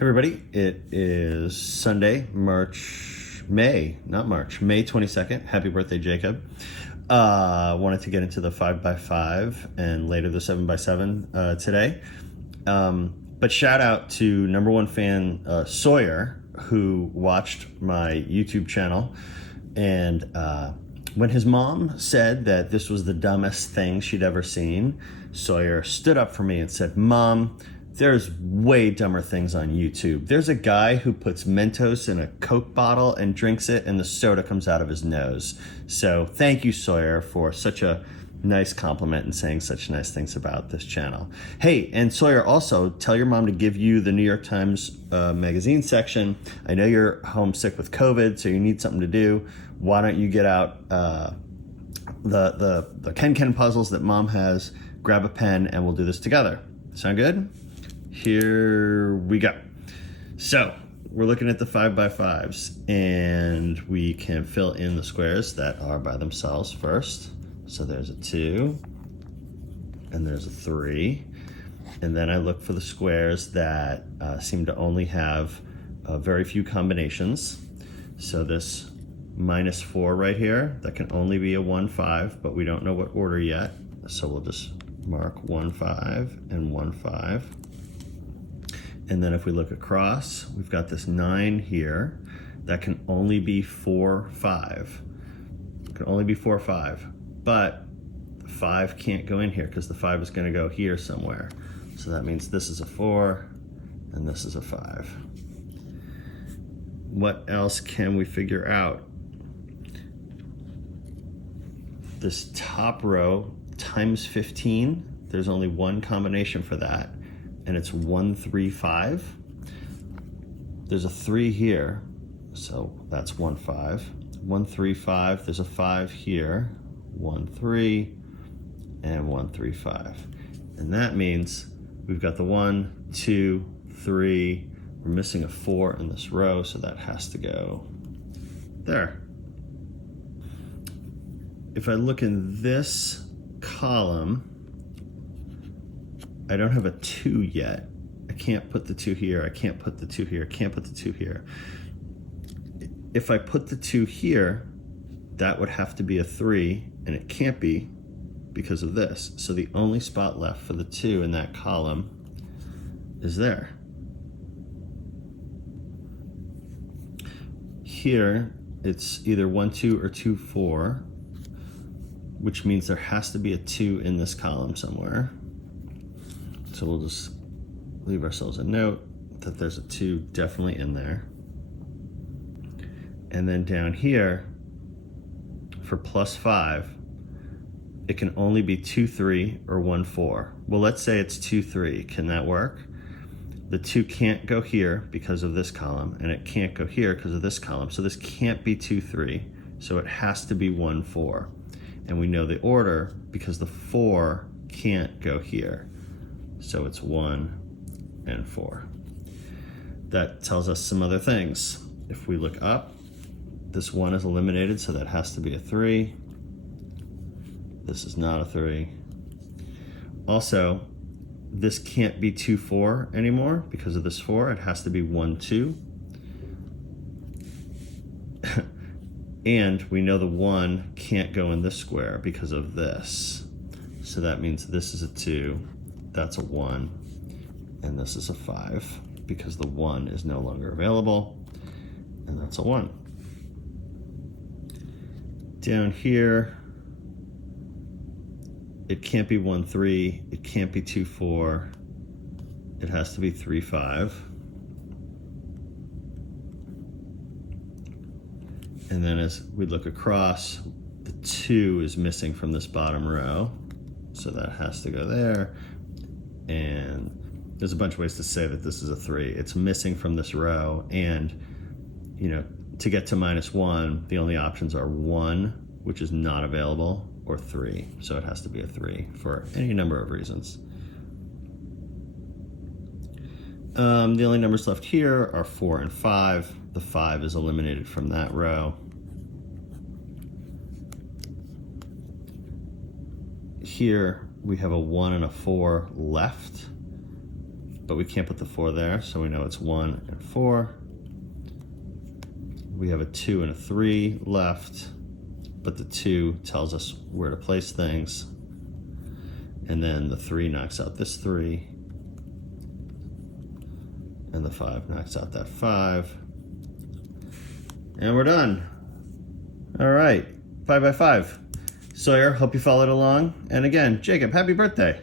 Everybody, it is Sunday, May 22nd. Happy birthday, Jacob. Wanted to get into the 5x5 and later the 7x7 today. But shout out to number one fan, Sawyer, who watched my YouTube channel. And when his mom said that this was the dumbest thing she'd ever seen, Sawyer stood up for me and said, "Mom, there's way dumber things on YouTube. There's a guy who puts Mentos in a Coke bottle and drinks it and the soda comes out of his nose." So thank you, Sawyer, for such a nice compliment and saying such nice things about this channel. Hey, and Sawyer, also tell your mom to give you the New York Times magazine section. I know you're homesick with COVID, so you need something to do. Why don't you get out the KenKen puzzles that mom has, grab a pen, and we'll do this together. Sound good? Here we go. So we're looking at the 5x5s, and we can fill in the squares that are by themselves first. So there's a 2, and there's a 3. And then I look for the squares that seem to only have very few combinations. So this -4 right here, that can only be a 1-5, but we don't know what order yet. So we'll just mark 1-5 and 1-5. And then if we look across, we've got this 9 here. That can only be 4-5. It can only be 4-5. But the 5 can't go in here because the 5 is going to go here somewhere. So that means this is a 4 and this is a 5. What else can we figure out? This top row times 15, there's only one combination for that, and it's 1-3-5. There's a 3 here, so that's 1-5. 1-3-5, there's a 5 here, 1-3, and 1-3-5. And that means we've got the 1, 2, 3, we're missing a 4 in this row, so that has to go there. If I look in this column, I don't have a 2 yet. I can't put the 2 here, I can't put the 2 here, I can't put the 2 here. If I put the 2 here, that would have to be a 3, and it can't be because of this. So the only spot left for the 2 in that column is there. Here, it's either 1-2 or 2-4, which means there has to be a 2 in this column somewhere. So we'll just leave ourselves a note that there's a 2 definitely in there. And then down here, for +5, it can only be 2-3 or 1-4. Well, let's say it's 2-3. Can that work? The 2 can't go here because of this column, and it can't go here because of this column. So this can't be 2-3, so it has to be 1-4. And we know the order because the 4 can't go here. So it's 1 and 4. That tells us some other things. If we look up, this 1 is eliminated, so that has to be a 3. This is not a 3. Also, this can't be 2-4 anymore because of this 4. It has to be 1-2. And we know the 1 can't go in this square because of this. So that means this is a 2, that's a 1, and this is a 5 because the 1 is no longer available, and that's a 1. Down here, it can't be 1-3, it can't be 2-4, it has to be 3-5. And then as we look across, the 2 is missing from this bottom row, so that has to go there. And there's a bunch of ways to say that this is a 3. It's missing from this row, and to get to -1, the only options are 1, which is not available, or 3. So it has to be a 3 for any number of reasons. The only numbers left here are 4 and 5. The 5 is eliminated from that row. Here we have a 1 and a 4 left. but we can't put the 4 there, so we know it's 1 and 4. We have a 2 and a 3 left, but the 2 tells us where to place things. And then the 3 knocks out this 3. And the 5 knocks out that 5. And we're done. All right, 5 by 5. Sawyer, hope you followed along. And again, Jacob, happy birthday.